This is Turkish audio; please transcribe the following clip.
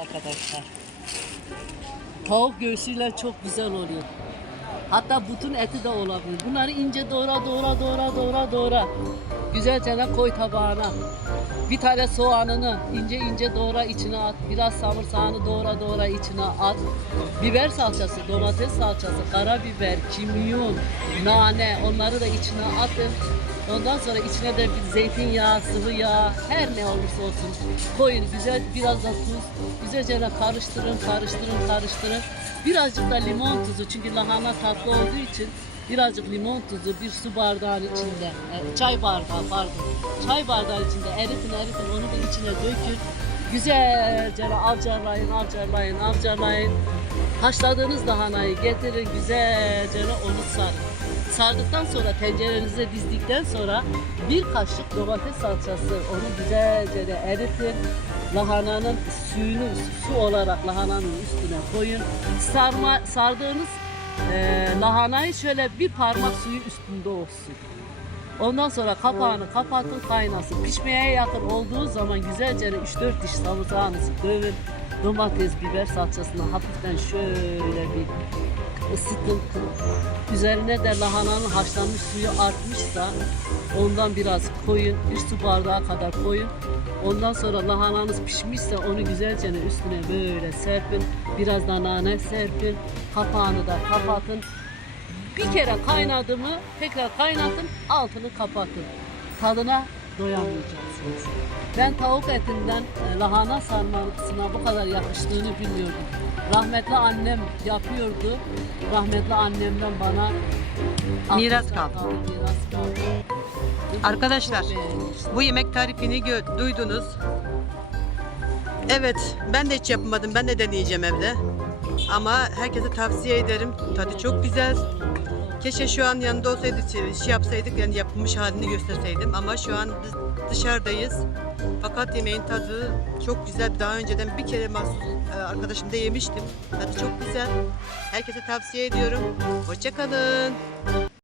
arkadaşlar. Tavuk göğsüyle çok güzel oluyor. Hatta bütün eti de olabilir. Bunları ince doğra doğra doğra doğra doğra. Güzelce de koy tabağına. Bir tane soğanını ince ince doğra içine at. Biraz samırsağını doğra doğra içine at. Biber salçası, domates salçası, karabiber, kimyon, nane onları da içine atın. Ondan sonra içine de bir zeytinyağı, sıvı yağ, her ne olursa olsun koyun. Güzel biraz da tuz. Güzelce de karıştırın, karıştırın, karıştırın. Birazcık da limon tuzu çünkü lahana tatlı olduğu için birazcık limon tuzu bir su bardağın içinde, e, çay bardağı pardon, çay bardağı içinde eritin eritin onu da içine dökün. Güzelce avcarlayın, avcarlayın, avcarlayın. Haşladığınız lahanayı getirin güzelce onu sarın. Sardıktan sonra tencerenize dizdikten sonra bir kaşık domates salçası onu güzelce de eritin. Lahananın suyunu su olarak lahananın üstüne koyun. Sarma, sardığınız e, lahanayı şöyle bir parmak suyu üstünde olsun. Ondan sonra kapağını kapatın kaynasın. Pişmeye yakın olduğu zaman güzelce 3-4 diş sarımsağınızı dövün. Domates, biber salçasını hafiften şöyle bir ısıtın. Üzerine de lahananın haşlanmış suyu artmışsa ondan biraz koyun. Bir su bardağı kadar koyun. Ondan sonra lahananız pişmişse onu güzelce üstüne böyle serpin. Biraz da nane serpin. Kapağını da kapatın. Bir kere kaynadı mı tekrar kaynatın altını kapatın. Tadına doyamayacaksınız. Ben tavuk etinden e, lahana sarmasına bu kadar yakıştığını bilmiyordum. Rahmetli annem yapıyordu. Rahmetli annemden bana Miras kaldı. Miras kaldı. Arkadaşlar beğenmiştim. bu yemek tarifini duydunuz. Evet ben de hiç yapmadım. Ben de deneyeceğim evde. Ama herkese tavsiye ederim. Tadı çok güzel. Keşke şu an yanında olsaydı şey yapsaydık yani yapılmış halini gösterseydim ama şu an dı- dışarıdayız. Fakat yemeğin tadı çok güzel. Daha önceden bir kere mahsus e, arkadaşımda yemiştim. Tadı çok güzel. Herkese tavsiye ediyorum. Hoşçakalın.